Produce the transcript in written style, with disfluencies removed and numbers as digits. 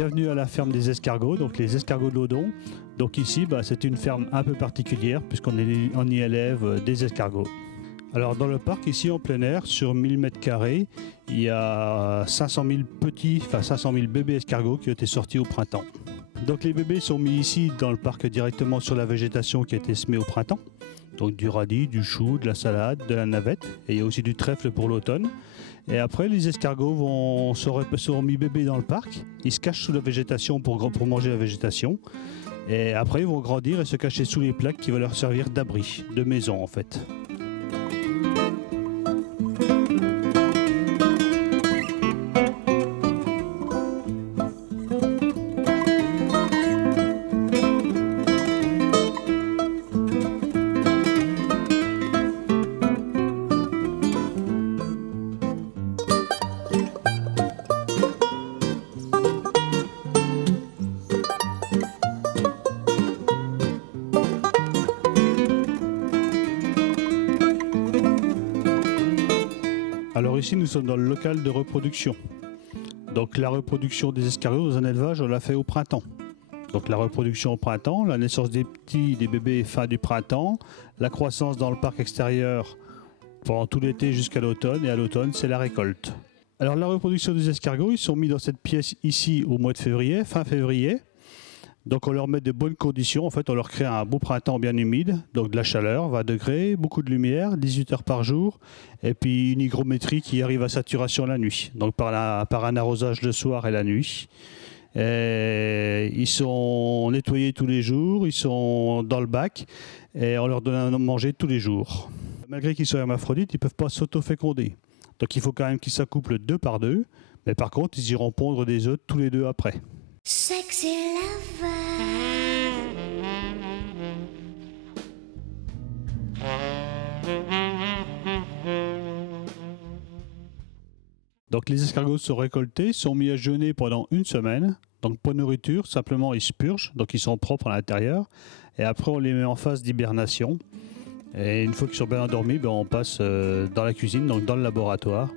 Bienvenue à la ferme des escargots, donc les escargots de l'Odon. Donc ici, c'est une ferme un peu particulière puisqu'on y élève des escargots. Alors dans le parc, ici en plein air, sur 1000 m², il y a 500 000 bébés escargots qui ont été sortis au printemps. Donc les bébés sont mis ici dans le parc directement sur la végétation qui a été semée au printemps. Donc du radis, du chou, de la salade, de la navette, et il y a aussi du trèfle pour l'automne. Et après, les escargots seront mis bébés dans le parc. Ils se cachent sous la végétation pour manger la végétation. Et après, ils vont grandir et se cacher sous les plaques qui vont leur servir d'abri, de maison en fait. Alors ici, nous sommes dans le local de reproduction. Donc la reproduction des escargots dans un élevage, on l'a fait au printemps. Donc la reproduction au printemps, la naissance des bébés fin du printemps, la croissance dans le parc extérieur pendant tout l'été jusqu'à l'automne, et à l'automne, c'est la récolte. Alors la reproduction des escargots, ils sont mis dans cette pièce ici au mois de février, fin février. Donc on leur met de bonnes conditions, en fait on leur crée un beau printemps bien humide, donc de la chaleur, 20 degrés, beaucoup de lumière, 18 heures par jour, et puis une hygrométrie qui arrive à saturation la nuit, donc par un arrosage le soir et la nuit. Et ils sont nettoyés tous les jours, ils sont dans le bac, et on leur donne à manger tous les jours. Malgré qu'ils soient hermaphrodites, ils ne peuvent pas s'auto-féconder, donc il faut quand même qu'ils s'accouplent 2 par 2, mais par contre ils iront pondre des œufs tous les 2 après. Sexy lover. Donc les escargots sont récoltés, sont mis à jeûner pendant 1 semaine. Donc pour nourriture, simplement ils se purgent, donc ils sont propres à l'intérieur. Et après on les met en phase d'hibernation. Et une fois qu'ils sont bien endormis, on passe dans la cuisine, donc dans le laboratoire.